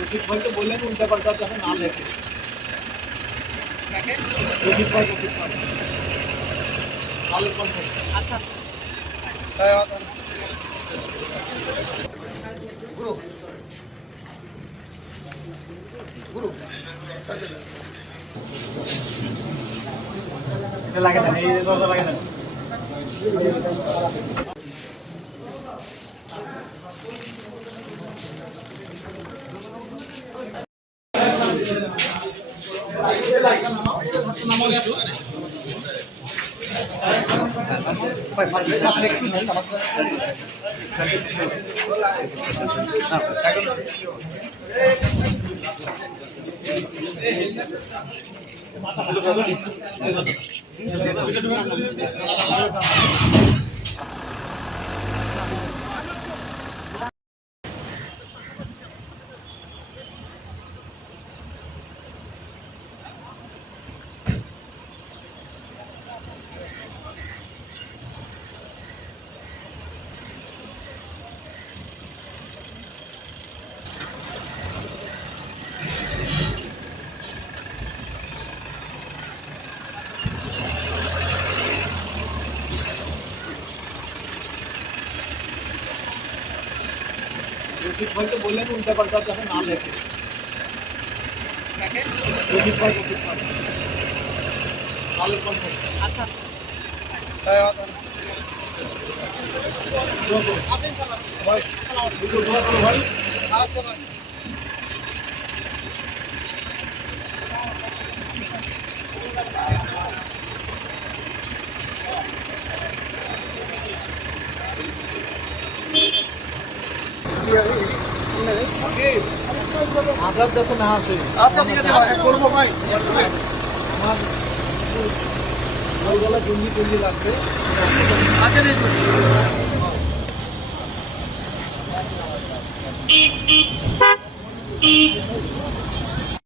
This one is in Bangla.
রফিক ভাইকে বললেন উল্টা পাল্টা যাতে না লেখে। রফিক ভাই ভালো করবেন। আচ্ছা আচ্ছা গুরু গুরু এটা লাগে না, এই দরজা লাগে না। রফিক ভাইকে বললেন উল্টা পাল্টা যাতে না লেখে। রফিক ভাই ভালো করবেন। আচ্ছা আচ্ছা ভাই আচ্ছা ভাই আধার যাতে না আসে। আচ্ছা ঠিক আছে ভাই করবো ভাই। আমার বলবেলা গঞ্জি লাগবে। আচ্ছা দেখুন